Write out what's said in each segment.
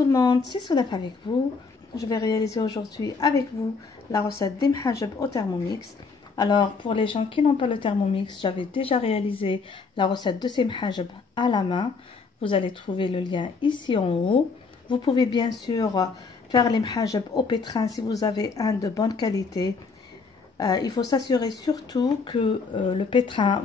tout le monde, c'est Soudaf avec vous. Je vais réaliser aujourd'hui avec vous la recette des mhajeb au Thermomix. Alors pour les gens qui n'ont pas le Thermomix, j'avais déjà réalisé la recette de ces mhajeb à la main. Vous allez trouver le lien ici en haut. Vous pouvez bien sûr faire les mhajeb au pétrin si vous avez un de bonne qualité. Il faut s'assurer surtout que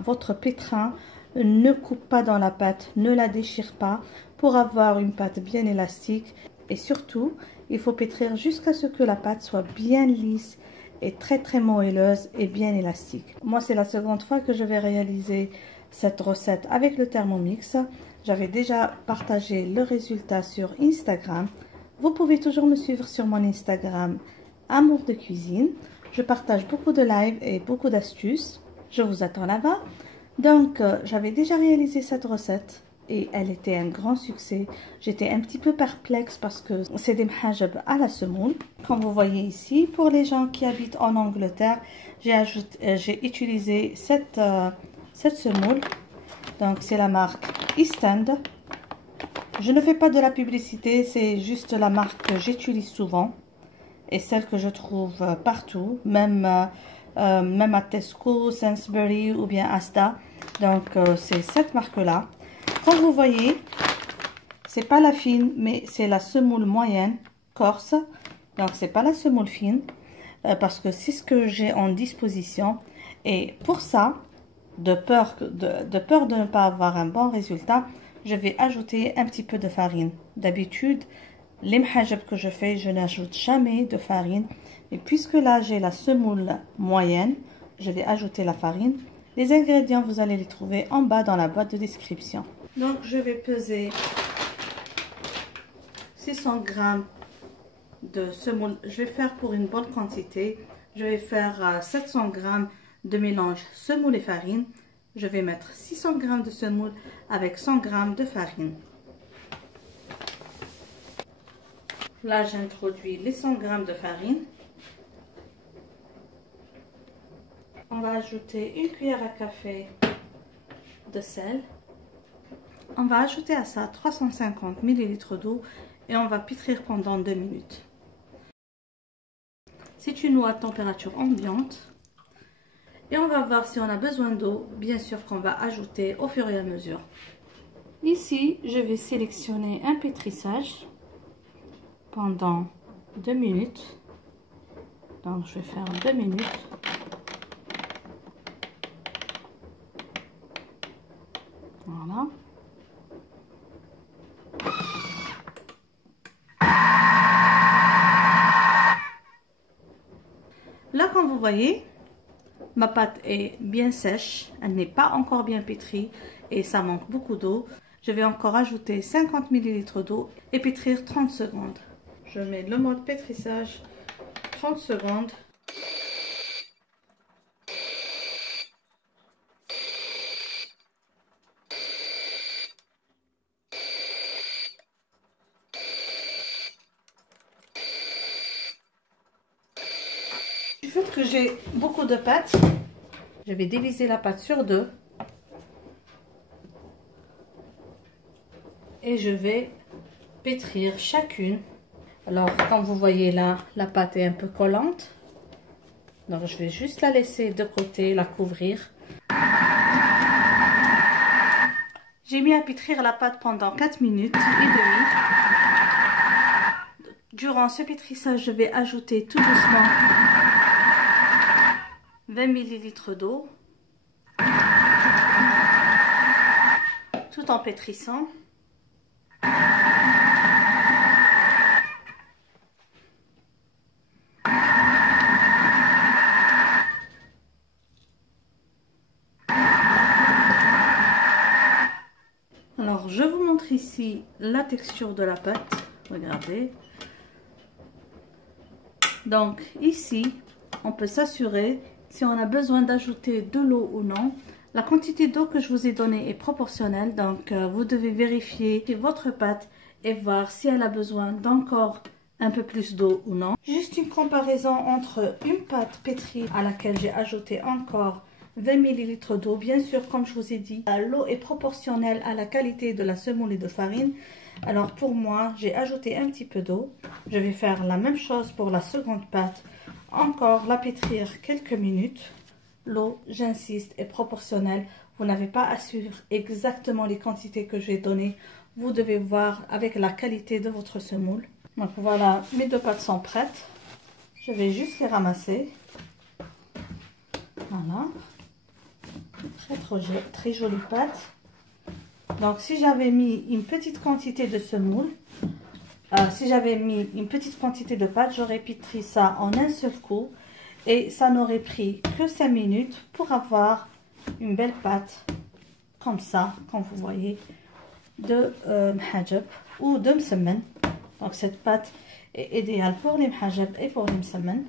votre pétrin ne coupe pas dans la pâte, ne la déchire pas pour avoir une pâte bien élastique. Et surtout, il faut pétrir jusqu'à ce que la pâte soit bien lisse et très moelleuse et bien élastique. Moi, c'est la seconde fois que je vais réaliser cette recette avec le Thermomix. J'avais déjà partagé le résultat sur Instagram. Vous pouvez toujours me suivre sur mon Instagram Amour de cuisine. Je partage beaucoup de lives et beaucoup d'astuces. Je vous attends là-bas. Donc, j'avais déjà réalisé cette recette et elle était un grand succès. J'étais un petit peu perplexe parce que c'est des mhajeb à la semoule. Comme vous voyez ici, pour les gens qui habitent en Angleterre, j'ai utilisé cette semoule. Donc, c'est la marque Eastend. Je ne fais pas de la publicité, c'est juste la marque que j'utilise souvent. Et celle que je trouve partout, même à Tesco, Sainsbury ou bien Asda. Donc c'est cette marque là. Comme vous voyez, c'est pas la fine, mais c'est la semoule moyenne corse. Donc c'est pas la semoule fine parce que c'est ce que j'ai en disposition. Et pour ça, de peur de ne pas avoir un bon résultat, je vais ajouter un petit peu de farine. D'habitude, les mhajeb que je fais, je n'ajoute jamais de farine. Et puisque là, j'ai la semoule moyenne, je vais ajouter la farine. Les ingrédients, vous allez les trouver en bas dans la boîte de description. Donc, je vais peser 600 g de semoule. Je vais faire pour une bonne quantité. Je vais faire 700 g de mélange semoule et farine. Je vais mettre 600 g de semoule avec 100 g de farine. Là, j'introduis les 100 g de farine. On va ajouter une cuillère à café de sel. On va ajouter à ça 350 ml d'eau et on va pétrir pendant 2 minutes. C'est une eau à température ambiante. Et on va voir si on a besoin d'eau, bien sûr qu'on va ajouter au fur et à mesure. Ici, je vais sélectionner un pétrissage pendant 2 minutes. Donc je vais faire 2 minutes. Voilà. Là, comme vous voyez, ma pâte est bien sèche. Elle n'est pas encore bien pétrie et ça manque beaucoup d'eau. Je vais encore ajouter 50 ml d'eau et pétrir 30 secondes. Je mets le mode pétrissage, 30 secondes. Du fait que j'ai beaucoup de pâte, je vais diviser la pâte sur 2. Et je vais pétrir chacune. Alors, comme vous voyez là, la pâte est un peu collante. Donc, je vais juste la laisser de côté, la couvrir. J'ai mis à pétrir la pâte pendant 4 minutes et demie. Durant ce pétrissage, je vais ajouter tout doucement 20 ml d'eau. Tout en pétrissant. Alors, je vous montre ici la texture de la pâte. Regardez. Donc, ici, on peut s'assurer si on a besoin d'ajouter de l'eau ou non. La quantité d'eau que je vous ai donnée est proportionnelle. Donc, vous devez vérifier votre pâte et voir si elle a besoin d'encore un peu plus d'eau ou non. Juste une comparaison entre une pâte pétrie à laquelle j'ai ajouté encore 20 ml d'eau. Bien sûr, comme je vous ai dit, l'eau est proportionnelle à la qualité de la semoule et de farine. Alors pour moi, j'ai ajouté un petit peu d'eau. Je vais faire la même chose pour la seconde pâte. Encore la pétrir quelques minutes. L'eau, j'insiste, est proportionnelle. Vous n'avez pas à suivre exactement les quantités que j'ai données. Vous devez voir avec la qualité de votre semoule. Donc voilà, mes deux pâtes sont prêtes. Je vais juste les ramasser. Voilà. Très jolie pâte. Donc si j'avais mis une petite quantité de semoule, si j'avais mis une petite quantité de pâte, j'aurais pétri ça en un seul coup. Et ça n'aurait pris que 5 minutes pour avoir une belle pâte comme ça, comme vous voyez, de mhajab ou de msemen. Donc cette pâte est idéale pour les mhajab et pour les msemen.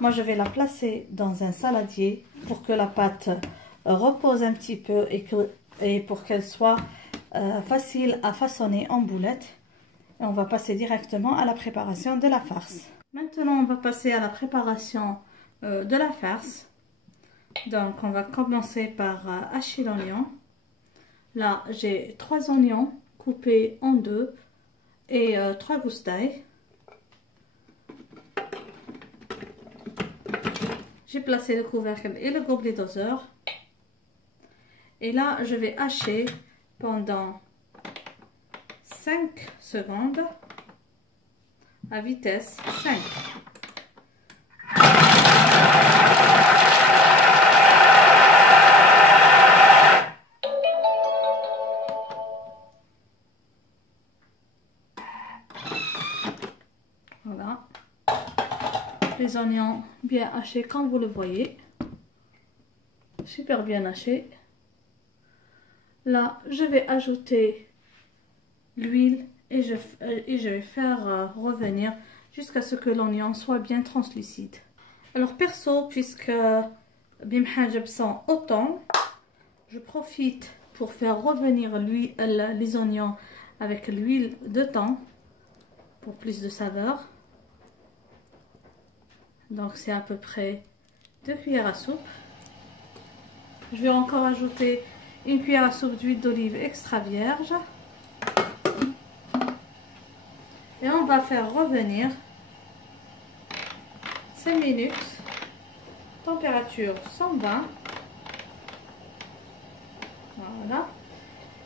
Moi je vais la placer dans un saladier pour que la pâte repose un petit peu et pour qu'elle soit facile à façonner en boulettes. Et on va passer directement à la préparation de la farce. Maintenant, on va passer à la préparation de la farce. Donc, on va commencer par hacher l'oignon. Là, j'ai 3 oignons coupés en deux et 3 gousses d'ail. J'ai placé le couvercle et le gobelet doseur. Et là, je vais hacher pendant 5 secondes à vitesse 5. Voilà. Les oignons bien hachés comme vous le voyez. Super bien hachés. Là, je vais ajouter l'huile et je vais faire revenir jusqu'à ce que l'oignon soit bien translucide. Alors perso, puisque bimhajab sont autant, je profite pour faire revenir les oignons avec l'huile de thon pour plus de saveur. Donc c'est à peu près 2 cuillères à soupe. Je vais encore ajouter une cuillère à soupe d'huile d'olive extra vierge. Et on va faire revenir 5 minutes, température 120. Voilà.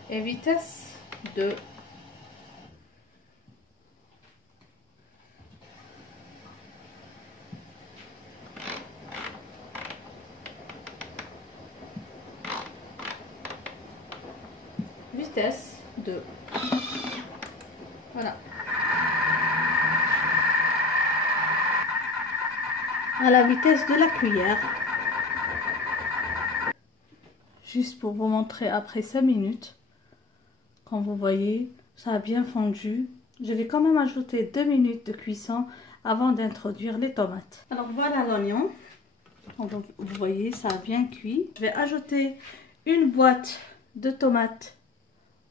Et vitesse 2. Vitesse 2. Voilà. À la vitesse de la cuillère. Juste pour vous montrer après 5 minutes. Comme vous voyez, ça a bien fondu. Je vais quand même ajouter 2 minutes de cuisson avant d'introduire les tomates. Alors voilà l'oignon. Vous voyez, ça a bien cuit. Je vais ajouter une boîte de tomates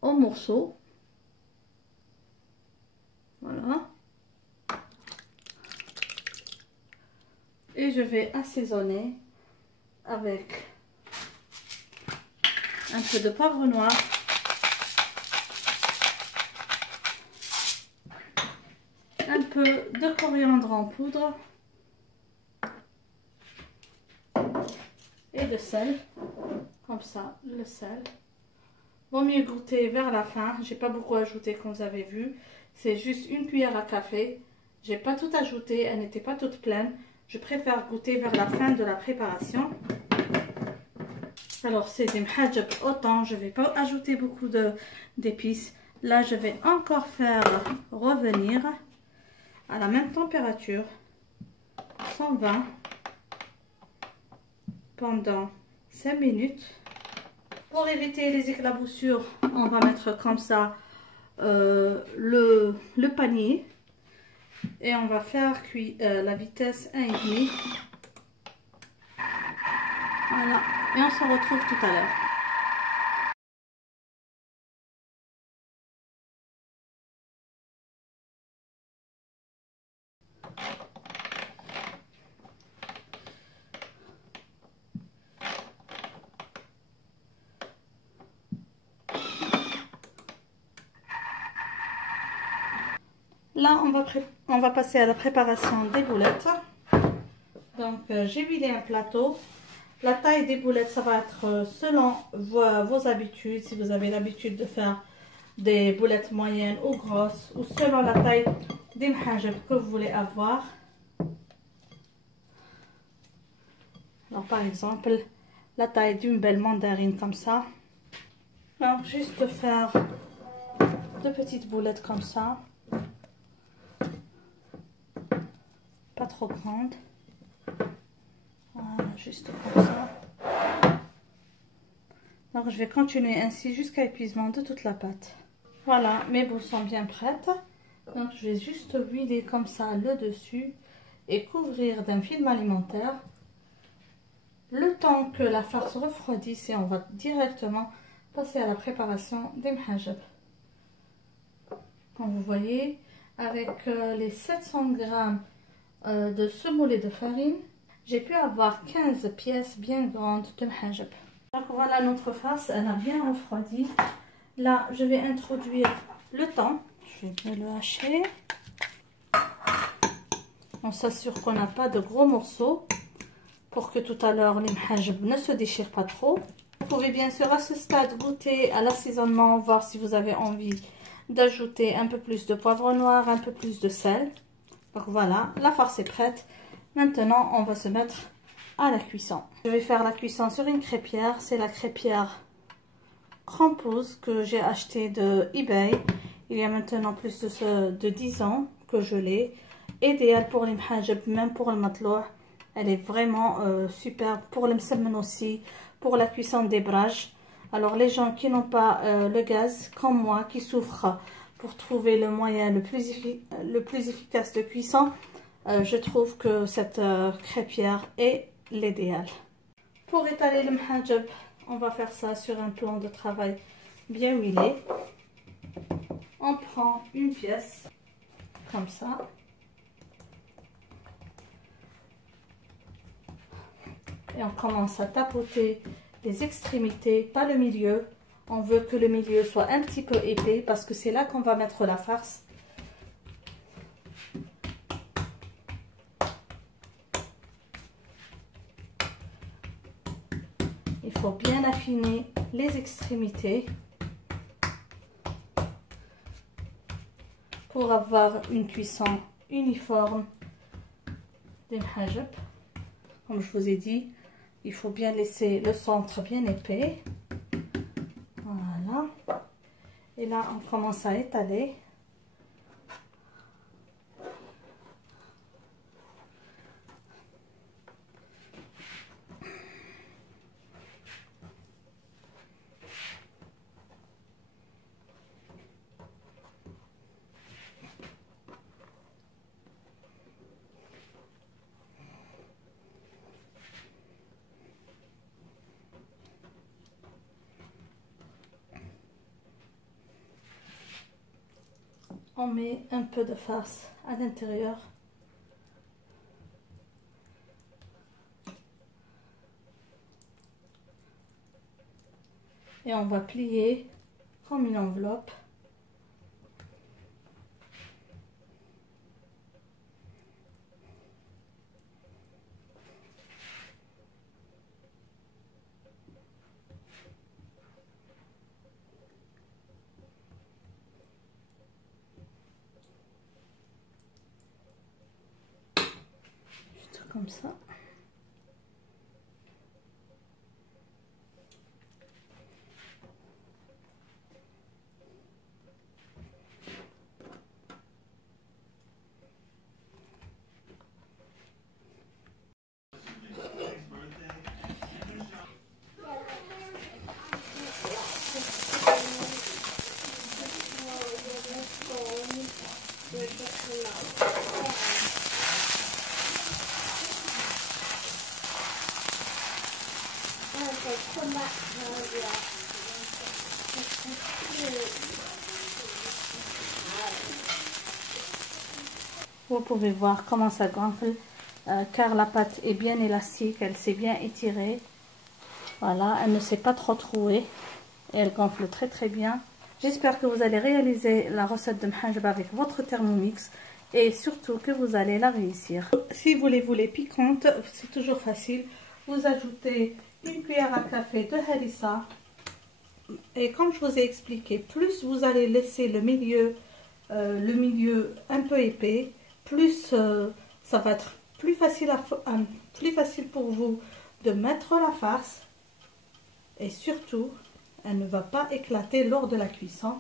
en morceaux. Voilà. Et je vais assaisonner avec un peu de poivre noir, un peu de coriandre en poudre et de sel, comme ça, le sel. Vaut mieux goûter vers la fin. J'ai pas beaucoup ajouté comme vous avez vu, c'est juste une cuillère à café. J'ai pas tout ajouté, elle n'était pas toute pleine. Je préfère goûter vers la fin de la préparation. Alors c'est des mhajab autant, je vais pas ajouter beaucoup d'épices. Là je vais encore faire revenir à la même température 120 pendant 5 minutes. Pour éviter les éclaboussures, on va mettre comme ça le panier et on va faire cuire la vitesse 1,5. Voilà, et on se retrouve tout à l'heure. Là, on va passer à la préparation des boulettes. Donc, j'ai huilé un plateau. La taille des boulettes, ça va être selon vos habitudes. Si vous avez l'habitude de faire des boulettes moyennes ou grosses, ou selon la taille des mhajeb que vous voulez avoir. Alors, par exemple, la taille d'une belle mandarine comme ça. Alors, juste faire deux petites boulettes comme ça. Pas trop grandes. Voilà, juste comme ça. Donc, je vais continuer ainsi jusqu'à épuisement de toute la pâte. Voilà, mes boules sont bien prêtes. Donc, je vais juste huiler comme ça le dessus et couvrir d'un film alimentaire. Le temps que la farce refroidisse et on va directement passer à la préparation des mhajeb. Comme vous voyez, avec les 700 g de semoule de farine, j'ai pu avoir 15 pièces bien grandes de mhajeb. Donc voilà notre farce, elle a bien refroidi. Là, je vais introduire le thon. Je vais le hacher. On s'assure qu'on n'a pas de gros morceaux pour que tout à l'heure les mhajeb ne se déchirent pas trop. Vous pouvez bien sûr à ce stade goûter à l'assaisonnement, voir si vous avez envie d'ajouter un peu plus de poivre noir, un peu plus de sel. Donc voilà, la farce est prête. Maintenant, on va se mettre à la cuisson. Je vais faire la cuisson sur une crêpière. C'est la crêpière Crampouze que j'ai acheté de eBay. Il y a maintenant plus de 10 ans que je l'ai. Idéal pour les mhajeb, même pour le matloh. Elle est vraiment superbe pour le msemmen aussi, pour la cuisson des brages. Alors les gens qui n'ont pas le gaz, comme moi, qui souffrent pour trouver le moyen le plus efficace de cuisson, je trouve que cette crêpière est l'idéal. Pour étaler le mhajeb, on va faire ça sur un plan de travail bien huilé. On prend une pièce, comme ça. Et on commence à tapoter les extrémités, pas le milieu. On veut que le milieu soit un petit peu épais parce que c'est là qu'on va mettre la farce. Il faut bien affiner les extrémités pour avoir une cuisson uniforme des mhajeb. Comme je vous ai dit, il faut bien laisser le centre bien épais. Voilà. Et là, on commence à étaler. On met un peu de farce à l'intérieur. Et on va plier comme une enveloppe. Comme ça. Vous pouvez voir comment ça gonfle car la pâte est bien élastique, elle s'est bien étirée. Voilà, elle ne s'est pas trop trouée et elle gonfle très très bien. J'espère que vous allez réaliser la recette de mhajeb avec votre Thermomix et surtout que vous allez la réussir. Si vous les voulez piquantes, c'est toujours facile. Vous ajoutez une cuillère à café de harissa. Et comme je vous ai expliqué, plus vous allez laisser le milieu un peu épais, plus ça va être plus facile pour vous de mettre la farce. Et surtout, elle ne va pas éclater lors de la cuisson.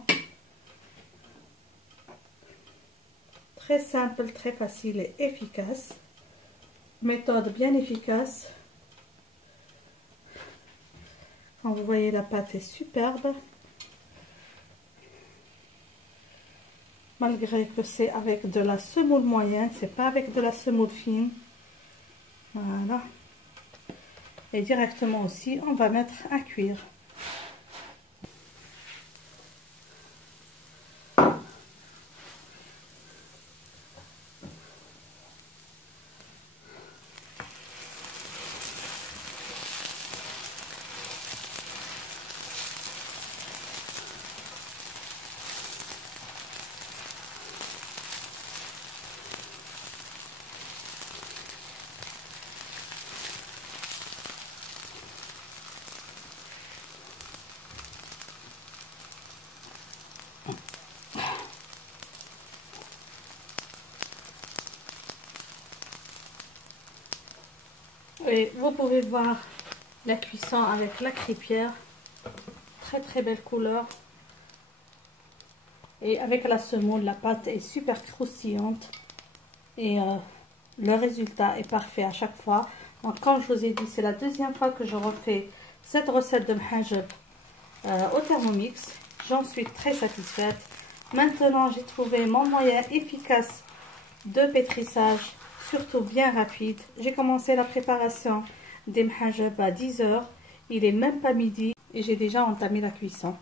Très simple, très facile et efficace. Méthode bien efficace. Quand vous voyez, la pâte est superbe. Malgré que c'est avec de la semoule moyenne, c'est pas avec de la semoule fine. Voilà. Et directement aussi, on va mettre à cuire. Et vous pouvez voir la cuisson avec la crêpière. Très très belle couleur. Et avec la semoule, la pâte est super croustillante. Et le résultat est parfait à chaque fois. Donc comme je vous ai dit, c'est la deuxième fois que je refais cette recette de mhajeb au Thermomix. J'en suis très satisfaite. Maintenant, j'ai trouvé mon moyen efficace de pétrissage, surtout bien rapide. J'ai commencé la préparation des mhajeb à 10 h. Il est même pas midi et j'ai déjà entamé la cuisson.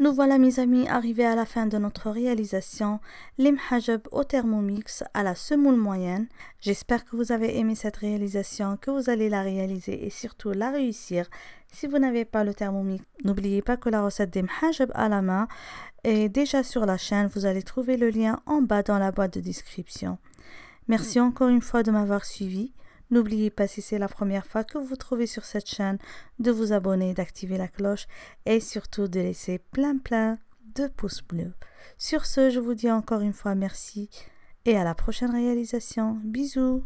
Nous voilà mes amis arrivés à la fin de notre réalisation, les mhajeb au Thermomix à la semoule moyenne. J'espère que vous avez aimé cette réalisation, que vous allez la réaliser et surtout la réussir. Si vous n'avez pas le Thermomix, n'oubliez pas que la recette des mhajeb à la main est déjà sur la chaîne. Vous allez trouver le lien en bas dans la boîte de description. Merci encore une fois de m'avoir suivi. N'oubliez pas, si c'est la première fois que vous vous trouvez sur cette chaîne, de vous abonner, d'activer la cloche et surtout de laisser plein de pouces bleus. Sur ce, je vous dis encore une fois merci et à la prochaine réalisation. Bisous!